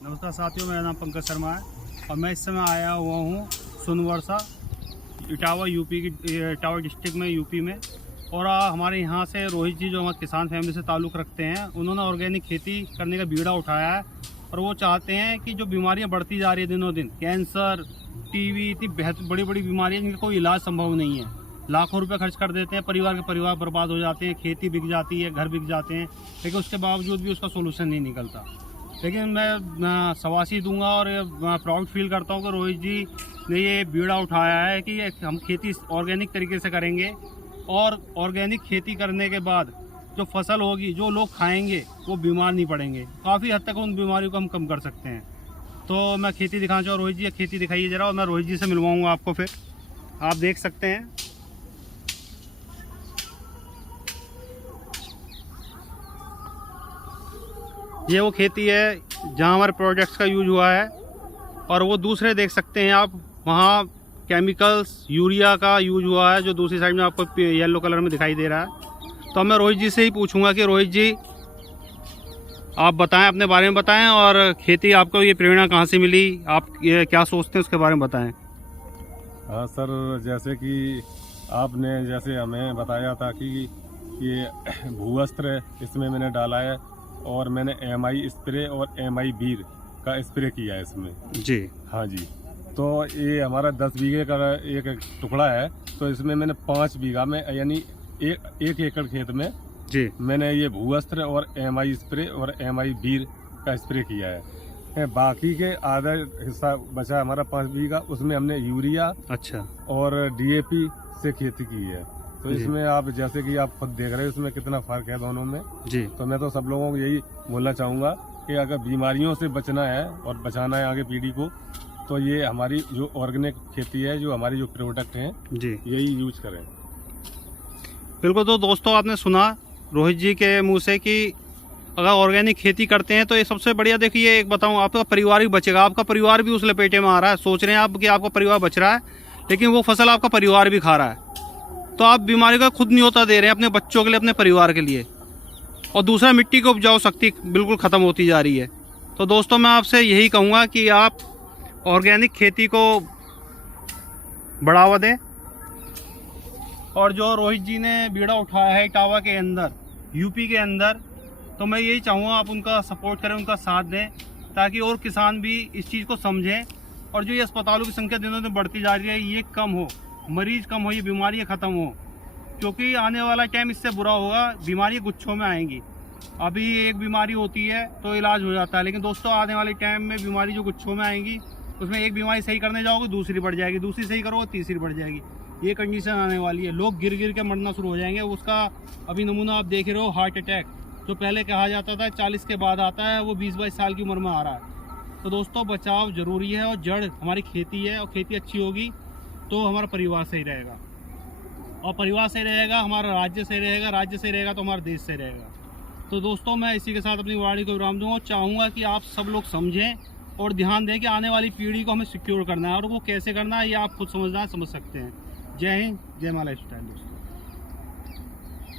नमस्कार साथियों, मेरा नाम पंकज शर्मा है और मैं इस समय आया हुआ हूँ सोनवर्षा इटावा यूपी की इटावा डिस्ट्रिक्ट में यूपी में। और हमारे यहाँ से रोहित जी जो हमारे किसान फैमिली से ताल्लुक़ रखते हैं, उन्होंने ऑर्गेनिक खेती करने का बीड़ा उठाया है और वो चाहते हैं कि जो बीमारियाँ बढ़ती जा रही है दिनों दिन, कैंसर, टीवी, इतनी बड़ी बड़ी बीमारियाँ जिनका कोई इलाज संभव नहीं है, लाखों रुपए खर्च कर देते हैं, परिवार बर्बाद हो जाते हैं, खेती बिक जाती है, घर बिक जाते हैं, लेकिन उसके बावजूद भी उसका सोल्यूशन नहीं निकलता। लेकिन मैं शाबाशी दूंगा और प्राउड फील करता हूं कि रोहित जी ने ये बीड़ा उठाया है कि हम खेती ऑर्गेनिक तरीके से करेंगे और ऑर्गेनिक खेती करने के बाद जो फसल होगी, जो लोग खाएंगे वो बीमार नहीं पड़ेंगे। काफ़ी हद तक उन बीमारियों को हम कम कर सकते हैं। तो मैं खेती दिखाना चाहूँ, रोहित जी खेती दिखाइए ज़रा और मैं रोहित जी से मिलवाऊँगा आपको। फिर आप देख सकते हैं ये वो खेती है जहाँ हमारे प्रोडक्ट्स का यूज हुआ है। और वो दूसरे देख सकते हैं आप, वहाँ केमिकल्स यूरिया का यूज हुआ है जो दूसरी साइड में आपको येलो कलर में दिखाई दे रहा है। तो मैं रोहित जी से ही पूछूंगा कि रोहित जी आप बताएं, अपने बारे में बताएं और खेती आपको ये प्रेरणा कहाँ से मिली, आप ये क्या सोचते हैं उसके बारे में बताएं। हाँ सर, जैसे कि आपने जैसे हमें बताया था कि ये भूवस्त्र इसमें मैंने डाला है और मैंने MI स्प्रे और MI बीर का स्प्रे किया है इसमें जी। हाँ जी। तो ये हमारा 10 बीघे का एक टुकड़ा है, तो इसमें मैंने 5 बीघा में यानी एक एकड़ खेत में जी मैंने ये भूवस्त्र और MI स्प्रे और MI बीर का स्प्रे किया है। बाकी के आधा हिस्सा बचा हमारा 5 बीघा, उसमें हमने यूरिया अच्छा और DAP से खेती की है। तो इसमें आप जैसे कि आप खुद देख रहे हैं इसमें कितना फर्क है दोनों में जी। तो मैं तो सब लोगों को यही बोलना चाहूँगा कि अगर बीमारियों से बचना है और बचाना है आगे पीढ़ी को, तो ये हमारी जो ऑर्गेनिक खेती है, जो हमारी जो प्रोडक्ट हैं जी, यही यूज करें। बिल्कुल। तो दोस्तों आपने सुना रोहित जी के मुंह से कि अगर ऑर्गेनिक खेती करते हैं तो ये सबसे बढ़िया, देखिए एक बताऊं, आपका परिवार भी बचेगा, आपका परिवार भी उस लपेटे में आ रहा है। सोच रहे हैं आप कि आपका परिवार बच रहा है, लेकिन वो फसल आपका परिवार भी खा रहा है। तो आप बीमारी का खुद नहीं होता दे रहे हैं अपने बच्चों के लिए, अपने परिवार के लिए। और दूसरा, मिट्टी की उपजाऊ शक्ति बिल्कुल ख़त्म होती जा रही है। तो दोस्तों मैं आपसे यही कहूँगा कि आप ऑर्गेनिक खेती को बढ़ावा दें। और जो रोहित जी ने बीड़ा उठाया है इटावा के अंदर, यूपी के अंदर, तो मैं यही चाहूँगा आप उनका सपोर्ट करें, उनका साथ दें, ताकि और किसान भी इस चीज़ को समझें। और जो ये अस्पतालों की संख्या दिनों दिन बढ़ती जा रही है, ये कम हो, मरीज कम हो, ये बीमारियाँ ख़त्म हो, क्योंकि आने वाला टाइम इससे बुरा होगा। बीमारियाँ गुच्छों में आएंगी। अभी एक बीमारी होती है तो इलाज हो जाता है, लेकिन दोस्तों आने वाले टाइम में बीमारी जो गुच्छों में आएंगी, उसमें एक बीमारी सही करने जाओगे दूसरी बढ़ जाएगी, दूसरी सही करोगे तीसरी बढ़ जाएगी। ये कंडीशन आने वाली है, लोग गिर गिर के मरना शुरू हो जाएंगे। उसका अभी नमूना आप देख रहे हो, हार्ट अटैक जो पहले कहा जाता था 40 के बाद आता है, वो 20-22 साल की उम्र में आ रहा है। तो दोस्तों बचाव जरूरी है और जड़ हमारी खेती है, और खेती अच्छी होगी तो हमारा परिवार सही रहेगा, और परिवार सही रहेगा हमारा राज्य सही रहेगा, राज्य सही रहेगा तो हमारा देश सही रहेगा। तो दोस्तों मैं इसी के साथ अपनी वाणी को विराम दूंगा और चाहूँगा कि आप सब लोग समझें और ध्यान दें कि आने वाली पीढ़ी को हमें सिक्योर करना है, और वो कैसे करना है ये आप खुद समझ सकते हैं। जय हिंद, जय मां लाइफस्टाइल।